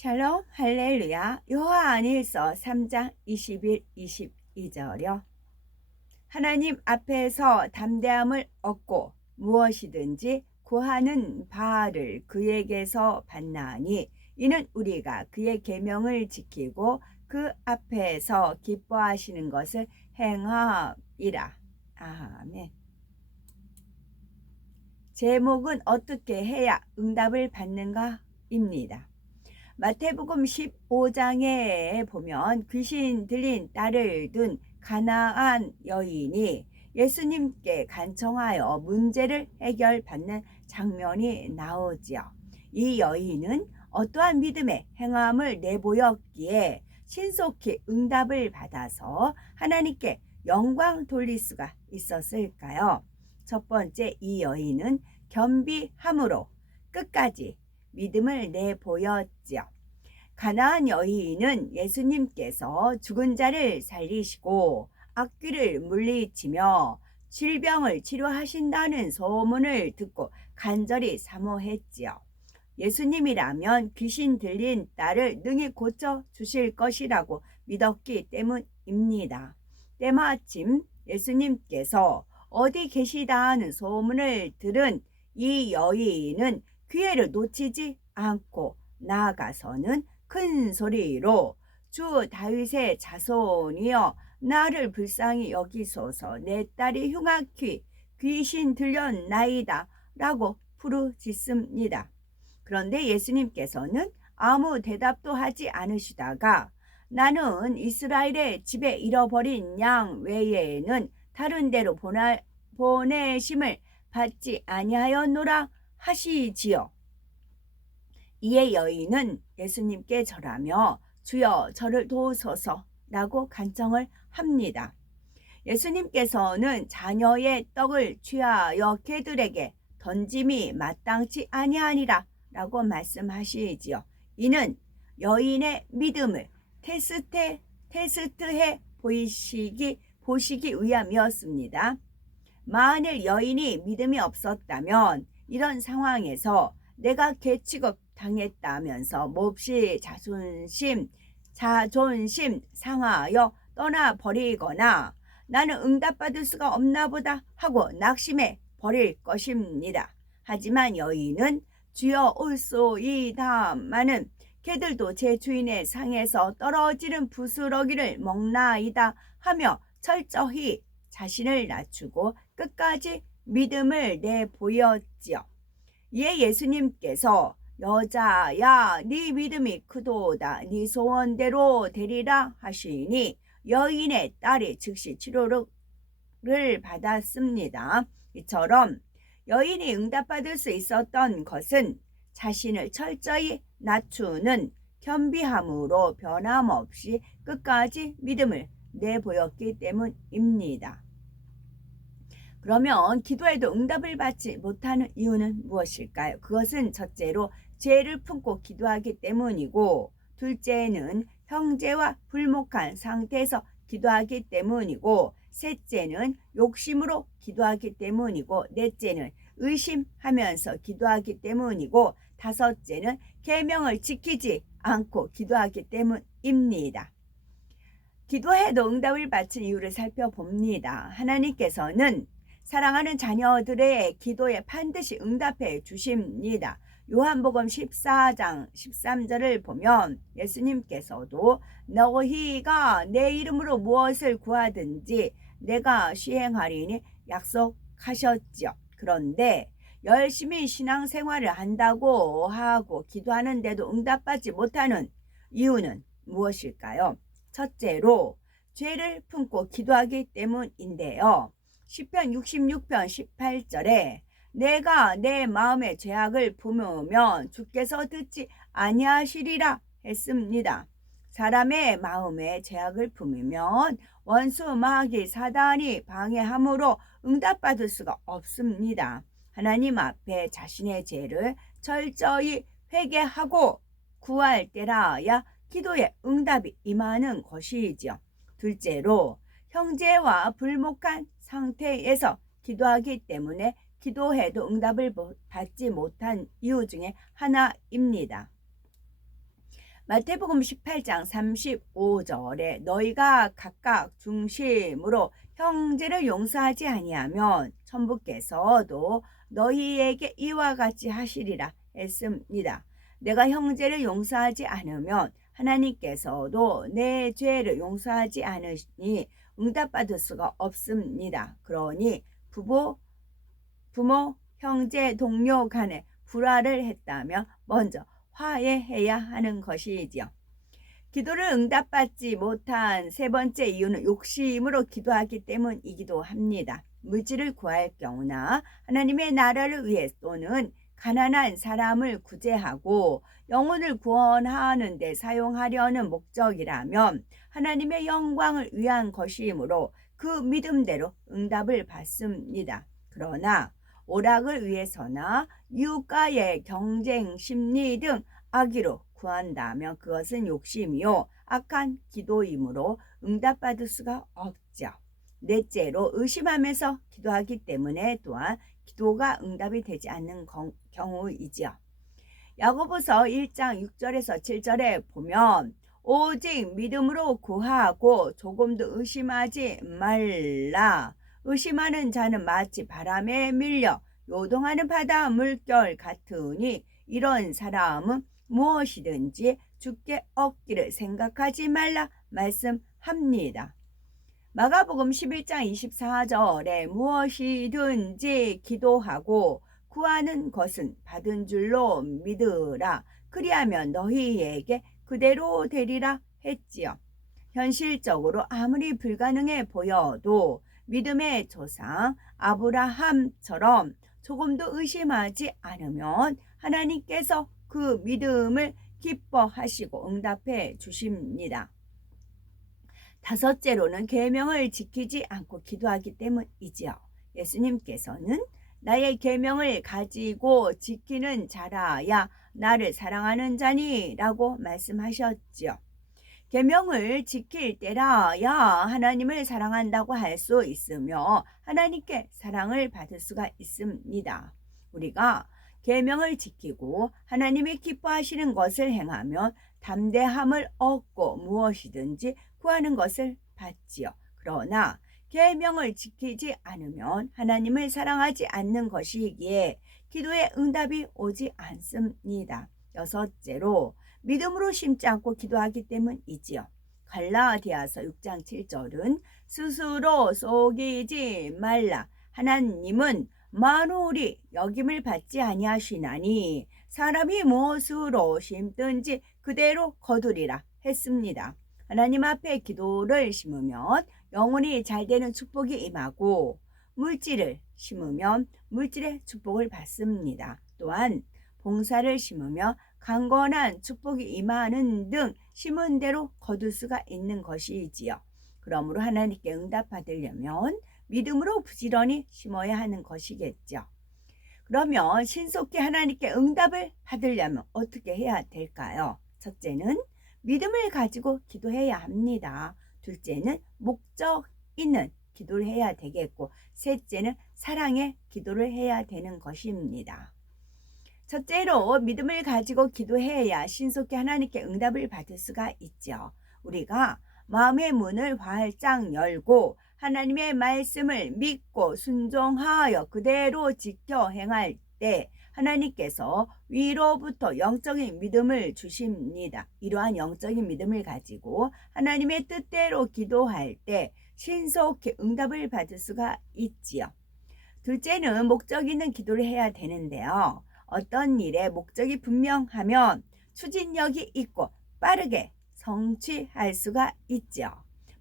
샬롬 할렐루야. 요한일서 3장 21, 22절요. 하나님 앞에서 담대함을 얻고 무엇이든지 구하는 바를 그에게서 받나니 이는 우리가 그의 계명을 지키고 그 앞에서 기뻐하시는 것을 행함이라. 아멘. 제목은 어떻게 해야 응답을 받는가? 입니다. 마태복음 15장에 보면 귀신 들린 딸을 둔 가나안 여인이 예수님께 간청하여 문제를 해결받는 장면이 나오지요. 이 여인은 어떠한 믿음의 행함을 내보였기에 신속히 응답을 받아서 하나님께 영광 돌릴 수가 있었을까요? 첫 번째, 이 여인은 겸비함으로 끝까지 믿음을 내보였지요. 가나안 여인은 예수님께서 죽은 자를 살리시고 악귀를 물리치며 질병을 치료하신다는 소문을 듣고 간절히 사모했지요. 예수님이라면 귀신 들린 딸을 능히 고쳐주실 것이라고 믿었기 때문입니다. 때마침 예수님께서 어디 계시다 하는 소문을 들은 이 여인은 기회를 놓치지 않고 나아가서는 큰 소리로 주 다윗의 자손이여 나를 불쌍히 여기소서, 내 딸이 흉악히 귀신 들렸나이다 라고 부르짖습니다. 그런데 예수님께서는 아무 대답도 하지 않으시다가 나는 이스라엘의 집에 잃어버린 양 외에는 다른 데로 보내심을 받지 아니하였노라 하시지요. 이에 여인은 예수님께 절하며 주여 저를 도우소서 라고 간청을 합니다. 예수님께서는 자녀의 떡을 취하여 개들에게 던짐이 마땅치 아니하니라 라고 말씀하시지요. 이는 여인의 믿음을 테스트해 보시기 위함이었습니다. 만일 여인이 믿음이 없었다면 이런 상황에서 내가 개취급 당했다면서 몹시 자존심 상하여 떠나버리거나 나는 응답받을 수가 없나 보다 하고 낙심해 버릴 것입니다. 하지만 여인은 주여 올소이다마는 개들도 제 주인의 상에서 떨어지는 부스러기를 먹나이다 하며 철저히 자신을 낮추고 끝까지 믿음을 내보였지요. 이에 예수님께서 여자야 네 믿음이 크도다, 네 소원대로 되리라 하시니 여인의 딸이 즉시 치료를 받았습니다. 이처럼 여인이 응답받을 수 있었던 것은 자신을 철저히 낮추는 겸비함으로 변함없이 끝까지 믿음을 내보였기 때문입니다. 그러면 기도에도 응답을 받지 못하는 이유는 무엇일까요? 그것은 첫째로 죄를 품고 기도하기 때문이고, 둘째는 형제와 불목한 상태에서 기도하기 때문이고, 셋째는 욕심으로 기도하기 때문이고, 넷째는 의심하면서 기도하기 때문이고, 다섯째는 계명을 지키지 않고 기도하기 때문입니다. 기도해도 응답을 받은 이유를 살펴봅니다. 하나님께서는 사랑하는 자녀들의 기도에 반드시 응답해 주십니다. 요한복음 14장 13절을 보면 예수님께서도 너희가 내 이름으로 무엇을 구하든지 내가 시행하리니 약속하셨지요. 그런데 열심히 신앙생활을 한다고 하고 기도하는데도 응답받지 못하는 이유는 무엇일까요? 첫째로 죄를 품고 기도하기 때문인데요. 시편 66편 18절에 내가 내 마음의 죄악을 품으면 주께서 듣지 아니하시리라 했습니다. 사람의 마음에 죄악을 품으면 원수 마귀 사단이 방해함으로 응답받을 수가 없습니다. 하나님 앞에 자신의 죄를 철저히 회개하고 구할 때라야 기도에 응답이 임하는 것이지요. 둘째로 형제와 불목한 상태에서 기도하기 때문에 기도해도 응답을 받지 못한 이유 중에 하나입니다. 마태복음 18장 35절에 너희가 각각 중심으로 형제를 용서하지 아니하면 천부께서도 너희에게 이와 같이 하시리라 했습니다. 내가 형제를 용서하지 않으면 하나님께서도 내 죄를 용서하지 않으니 응답받을 수가 없습니다. 그러니 부모, 형제, 동료 간에 불화를 했다면 먼저 화해해야 하는 것이지요. 기도를 응답받지 못한 세 번째 이유는 욕심으로 기도하기 때문이기도 합니다. 물질을 구할 경우나 하나님의 나라를 위해 또는 가난한 사람을 구제하고 영혼을 구원하는 데 사용하려는 목적이라면 하나님의 영광을 위한 것이므로 그 믿음대로 응답을 받습니다. 그러나 오락을 위해서나 이웃과의 경쟁 심리 등 악의로 구한다면 그것은 욕심이요 악한 기도이므로 응답받을 수가 없죠. 넷째로 의심하면서 기도하기 때문에 또한 기도가 응답이 되지 않는 경우이지요. 야고보서 1장 6절에서 7절에 보면 오직 믿음으로 구하고 조금도 의심하지 말라. 의심하는 자는 마치 바람에 밀려 요동하는 바다 물결 같으니 이런 사람은 무엇이든지 주께 얻기를 생각하지 말라 말씀합니다. 마가복음 11장 24절에 무엇이든지 기도하고 구하는 것은 받은 줄로 믿으라. 그리하면 너희에게 그대로 되리라 했지요. 현실적으로 아무리 불가능해 보여도 믿음의 조상 아브라함처럼 조금도 의심하지 않으면 하나님께서 그 믿음을 기뻐하시고 응답해 주십니다. 다섯째로는 계명을 지키지 않고 기도하기 때문이지요. 예수님께서는 나의 계명을 가지고 지키는 자라야 나를 사랑하는 자니 라고 말씀하셨지요. 계명을 지킬 때라야 하나님을 사랑한다고 할 수 있으며 하나님께 사랑을 받을 수가 있습니다. 우리가 계명을 지키고 하나님이 기뻐하시는 것을 행하면 담대함을 얻고 무엇이든지 구하는 것을 받지요. 그러나 계명을 지키지 않으면 하나님을 사랑하지 않는 것이기에 기도에 응답이 오지 않습니다. 여섯째로 믿음으로 심지 않고 기도하기 때문이지요. 갈라디아서 6장 7절은 스스로 속이지 말라. 하나님은 만홀이 여김을 받지 아니하시나니 사람이 무엇으로 심든지 그대로 거두리라 했습니다. 하나님 앞에 기도를 심으면 영혼이 잘되는 축복이 임하고 물질을 심으면 물질의 축복을 받습니다. 또한 봉사를 심으며 강건한 축복이 임하는 등 심은 대로 거둘 수가 있는 것이지요. 그러므로 하나님께 응답받으려면 믿음으로 부지런히 심어야 하는 것이겠죠. 그러면 신속히 하나님께 응답을 받으려면 어떻게 해야 될까요? 첫째는 믿음을 가지고 기도해야 합니다. 둘째는 목적 있는 기도를 해야 되겠고 셋째는 사랑의 기도를 해야 되는 것입니다. 첫째로 믿음을 가지고 기도해야 신속히 하나님께 응답을 받을 수가 있죠. 우리가 마음의 문을 활짝 열고 하나님의 말씀을 믿고 순종하여 그대로 지켜 행할 때 하나님께서 위로부터 영적인 믿음을 주십니다. 이러한 영적인 믿음을 가지고 하나님의 뜻대로 기도할 때 신속히 응답을 받을 수가 있지요. 둘째는 목적 있는 기도를 해야 되는데요. 어떤 일에 목적이 분명하면 추진력이 있고 빠르게 성취할 수가 있죠.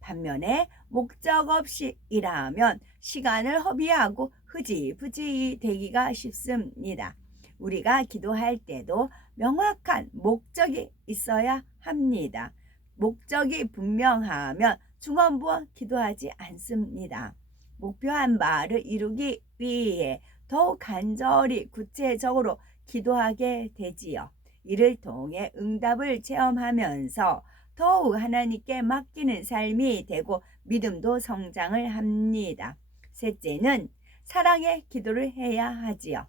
반면에 목적 없이 일하면 시간을 허비하고 흐지부지 되기가 쉽습니다. 우리가 기도할 때도 명확한 목적이 있어야 합니다. 목적이 분명하면 중언부언 기도하지 않습니다. 목표한 바를 이루기 위해 더욱 간절히 구체적으로 기도하게 되지요. 이를 통해 응답을 체험하면서 더욱 하나님께 맡기는 삶이 되고 믿음도 성장을 합니다. 셋째는 사랑의 기도를 해야 하지요.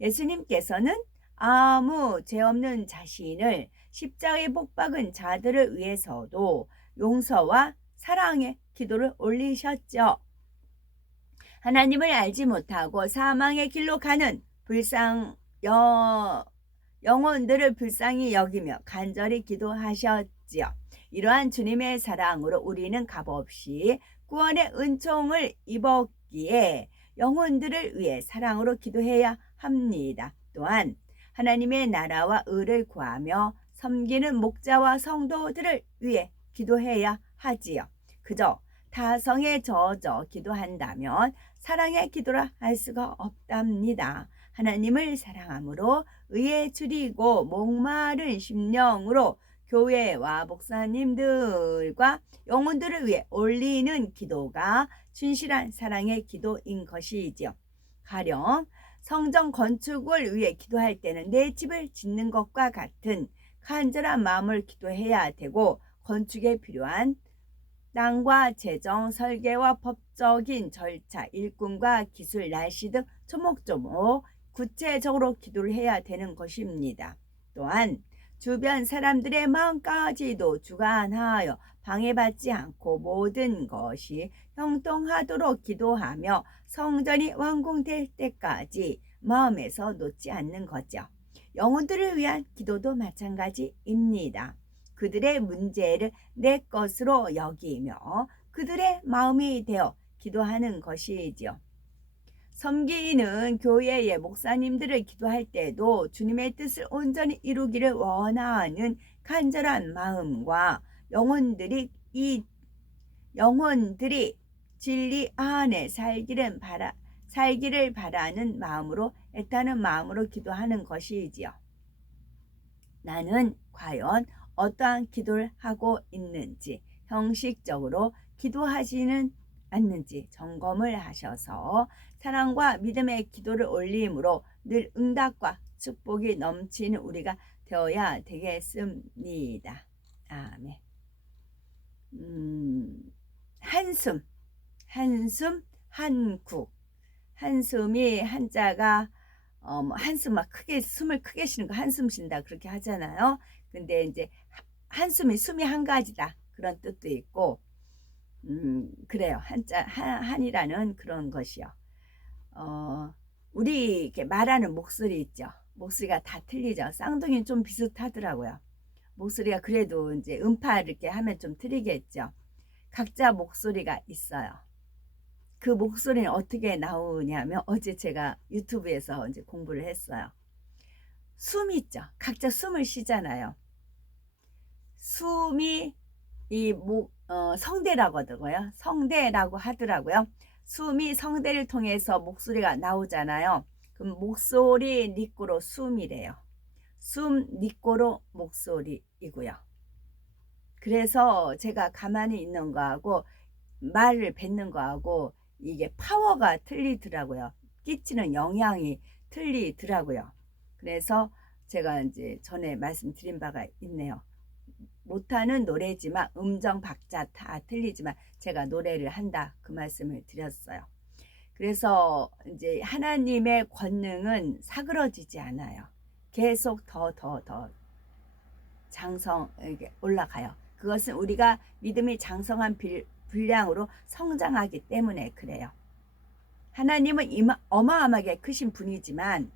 예수님께서는 아무 죄 없는 자신을 십자가에 못 박은 자들을 위해서도 용서와 사랑의 기도를 올리셨죠. 하나님을 알지 못하고 사망의 길로 가는 영혼들을 불쌍히 여기며 간절히 기도하셨지요. 이러한 주님의 사랑으로 우리는 값없이 구원의 은총을 입었기에 영혼들을 위해 사랑으로 기도해야 합니다. 또한 하나님의 나라와 의를 구하며 섬기는 목자와 성도들을 위해 기도해야 하지요. 그저 타성에 젖어 기도한다면 사랑의 기도라 할 수가 없답니다. 하나님을 사랑함으로 의에 줄이고 목마른 심령으로 교회와 목사님들과 영혼들을 위해 올리는 기도가 진실한 사랑의 기도인 것이지요. 가령 성전 건축을 위해 기도할 때는 내 집을 짓는 것과 같은 간절한 마음을 기도해야 되고, 건축에 필요한 땅과 재정, 설계와 법적인 절차, 일꾼과 기술, 날씨 등 조목조목 구체적으로 기도를 해야 되는 것입니다. 또한 주변 사람들의 마음까지도 주관하여 방해받지 않고 모든 것이 형통하도록 기도하며 성전이 완공될 때까지 마음에서 놓지 않는 거죠. 영혼들을 위한 기도도 마찬가지입니다. 그들의 문제를 내 것으로 여기며 그들의 마음이 되어 기도하는 것이지요. 섬기는 교회의 목사님들을 기도할 때도 주님의 뜻을 온전히 이루기를 원하는 간절한 마음과 영혼들이 진리 안에 살기를 바라는 마음으로, 애타는 마음으로 기도하는 것이지요. 나는 과연 어떠한 기도를 하고 있는지, 형식적으로 기도하지는 않는지 점검을 하셔서 사랑과 믿음의 기도를 올림으로 늘 응답과 축복이 넘치는 우리가 되어야 되겠습니다. 아멘. 한숨, 한국. 한숨이 한자가 한숨 막 크게, 숨을 크게 쉬는 거 한숨 쉰다 그렇게 하잖아요. 근데 이제 숨이 한 가지다 그런 뜻도 있고, 그래요. 한이라는 그런 것이요. 우리 이렇게 말하는 목소리 있죠. 목소리가 다 틀리죠. 쌍둥이는 좀 비슷하더라고요. 목소리가 그래도 이제 음파 이렇게 하면 좀 틀리겠죠. 각자 목소리가 있어요. 그 목소리는 어떻게 나오냐면, 어제 제가 유튜브에서 이제 공부를 했어요. 숨 있죠. 각자 숨을 쉬잖아요. 숨이 성대라고 하더라고요. 숨이 성대를 통해서 목소리가 나오잖아요. 그럼 목소리 니꼬로 숨이래요. 숨 니꼬로 목소리이고요. 그래서 제가 가만히 있는 거하고 말을 뱉는 거하고 이게 파워가 틀리더라고요. 끼치는 영향이 틀리더라고요. 그래서 제가 이제 전에 말씀드린 바가 있네요. 못하는 노래지만 음정 박자 다 틀리지만 제가 노래를 한다 그 말씀을 드렸어요. 그래서 이제 하나님의 권능은 사그러지지 않아요. 계속 더 장성에게 올라가요. 그것은 우리가 믿음이 장성한 분량으로 성장하기 때문에 그래요. 하나님은 어마어마하게 크신 분이지만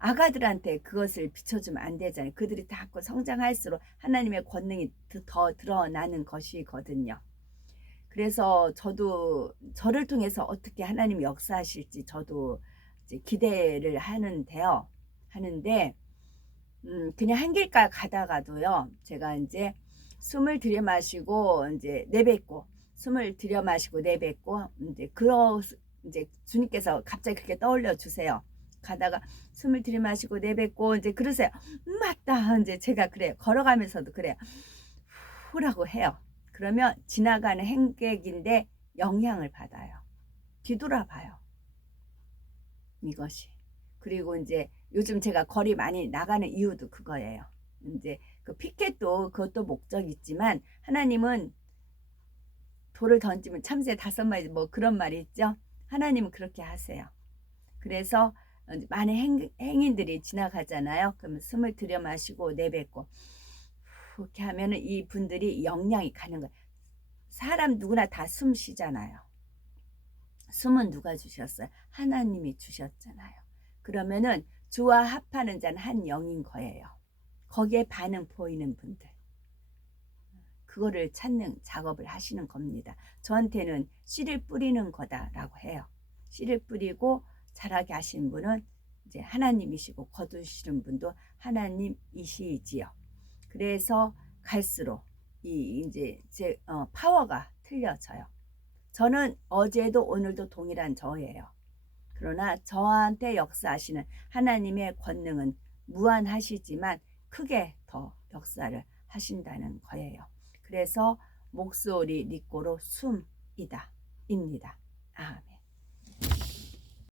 아가들한테 그것을 비춰주면 안 되잖아요. 그들이 자꾸 성장할수록 하나님의 권능이 더 드러나는 것이거든요. 그래서 저도 저를 통해서 어떻게 하나님이 역사하실지 저도 이제 기대를 하는데 그냥 한 길가 가다가도요. 제가 이제 숨을 들여마시고 이제 내뱉고, 숨을 들여마시고 내뱉고, 이제 주님께서 갑자기 그렇게 떠올려 주세요. 가다가 숨을 들이마시고 내뱉고 이제 그러세요. 맞다. 이제 제가 그래요. 걸어가면서도 그래요. 후라고 해요. 그러면 지나가는 행객인데 영향을 받아요. 뒤돌아봐요. 이것이. 그리고 이제 요즘 제가 거리 많이 나가는 이유도 그거예요. 이제 그 피켓도 그것도 목적이 있지만 하나님은 돌을 던지면 참새 5마리 뭐 그런 말이 있죠. 하나님은 그렇게 하세요. 그래서 많은 행인들이 지나가잖아요. 그러면 숨을 들여 마시고 내뱉고 이렇게 하면은 이 분들이 영향이 가는 거예요. 사람 누구나 다 숨 쉬잖아요. 숨은 누가 주셨어요? 하나님이 주셨잖아요. 그러면은 주와 합하는 자는 한 영인 거예요. 거기에 반응 보이는 분들. 그거를 찾는 작업을 하시는 겁니다. 저한테는 씨를 뿌리는 거다라고 해요. 씨를 뿌리고 자라게 하신 분은 이제 하나님이시고 거두시는 분도 하나님이시지요. 그래서 갈수록 이 이제 제 파워가 틀려져요. 저는 어제도 오늘도 동일한 저예요. 그러나 저한테 역사하시는 하나님의 권능은 무한하시지만 크게 더 역사를 하신다는 거예요. 그래서 목소리 리꼬로 숨이다 입니다. 아멘.